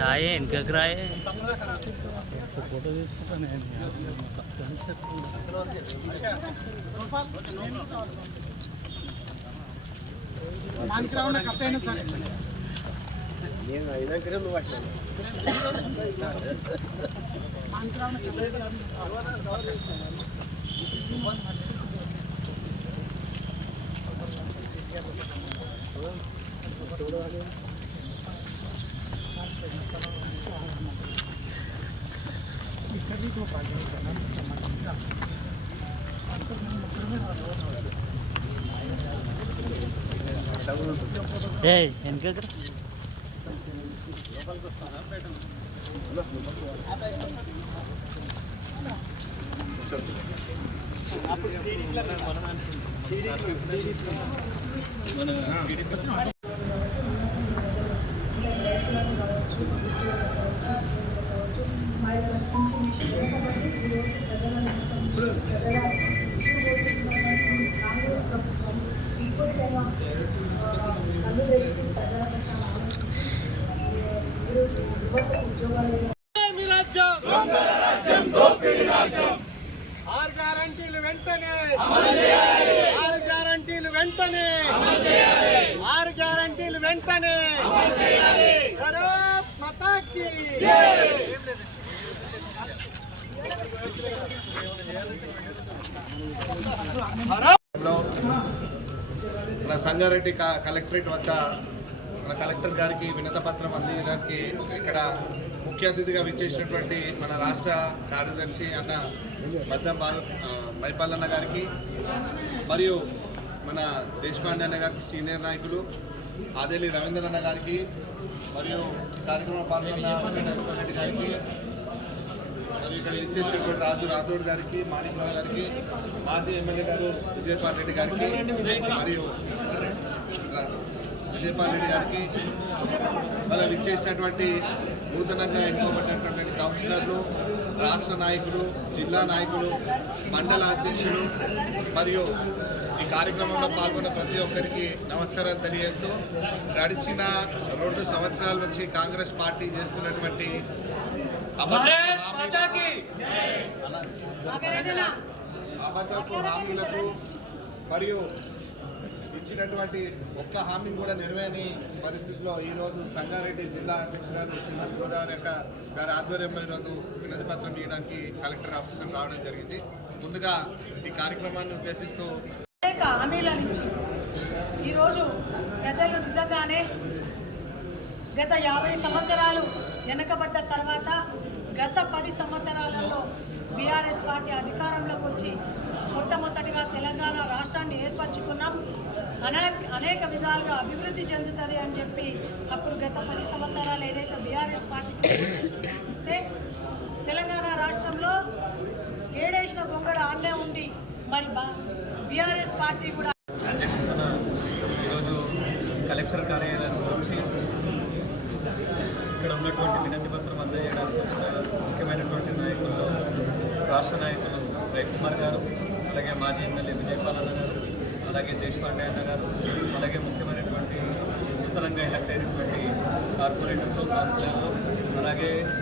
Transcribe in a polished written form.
రాయే వెనకకి రాయే ఫోటో తీసుకుంటాను కప్పైనా సరే నేను ఐదాకరే నువ్వు అట్లా వెనకకి ఆరు గ్యారంటీలు వెంటనే ఆరు గ్యారంటీలు వెంటనే ఆరు గ్యారంటీలు వెంటనే భారత్ మాతా కీ మన సంగారెడ్డి కలెక్టరేట్ వద్ద మన కలెక్టర్ గారికి వినతి పత్రం అందించడానికి ఇక్కడ ముఖ్య అతిథిగా విచ్చేసినటువంటి మన రాష్ట్ర కార్యదర్శి అన్న మద్దం మైపాలన్న గారికి మరియు మన దేశపాండే అన్న గారికి సీనియర్ నాయకులు ఆదేలి రవీంద్రన్న గారికి మరియు కార్యక్రమం పాల్గొన్న రెడ్డి గారికి మరియు ఇక్కడ ఇచ్చేసినటువంటి రాజు రాథోడ్ గారికి మాణిక్రావు గారికి మాజీ ఎమ్మెల్యే గారు విజయపాల్ రెడ్డి గారికి మరియు విజయపాల్ రెడ్డి గారికి మరి విచ్చేసినటువంటి నూతనంగా ఎన్నుకోబడినటువంటి కౌన్సిలర్లు రాష్ట్ర నాయకులు జిల్లా నాయకులు మండల అధ్యక్షులు మరియు ఈ కార్యక్రమంలో పాల్గొన్న ప్రతి ఒక్కరికి నమస్కారాలు తెలియజేస్తూ గడిచిన 2 సంవత్సరాల నుంచి కాంగ్రెస్ పార్టీ చేస్తున్నటువంటి అబద్ధపు హామీలకు మరియు ఇచ్చినటువంటి ఒక్క హామీని కూడా నెరవేరని పరిస్థితిలో ఈరోజు సంగారెడ్డి జిల్లా అధ్యక్షురాలు శ్రీమతి గోదావరి గారి ఆధ్వర్యంలో ఈరోజు వినతి పత్రం ఇవ్వడానికి కలెక్టర్ ఆఫీసర్ రావడం జరిగింది. ముందుగా ఈ కార్యక్రమాన్ని ఉద్దేశిస్తూ అనేక హామీల నుంచి ఈరోజు ప్రజలు నిజంగానే గత 50 సంవత్సరాలు వెనకబడ్డ తర్వాత గత 10 సంవత్సరాలలో బీఆర్ఎస్ పార్టీ అధికారంలోకి వచ్చి మొట్టమొదటిగా తెలంగాణ రాష్ట్రాన్ని ఏర్పరచుకున్నాం. అనేక విధాలుగా అభివృద్ధి చెందుతుంది అని చెప్పి అప్పుడు గత 10 సంవత్సరాలు ఏదైతే బీఆర్ఎస్ పార్టీకి ఇస్తే తెలంగాణ రాష్ట్రంలో ఏడేసిన గొంగడ ఆన్నే ఉండి మరి బీఆర్ఎస్ పార్టీ కూడా అధ్యక్షతన ఈరోజు కలెక్టర్ కార్యాలయానికి వచ్చి ఇక్కడ ఉన్నటువంటి వినతి పత్రం అందజేయడానికి వచ్చిన ముఖ్యమైనటువంటి నాయకులు రాష్ట్ర నాయకులు రవికుమార్ గారు, అలాగే మాజీ ఎమ్మెల్యే విజయపాలన్న గారు, అలాగే దేశపాండే అన్న గారు, అలాగే ముఖ్యమైనటువంటి నూతనంగా ఎలక్ట్ అయినటువంటి కార్పొరేటర్లు, కౌన్సిలర్లు, అలాగే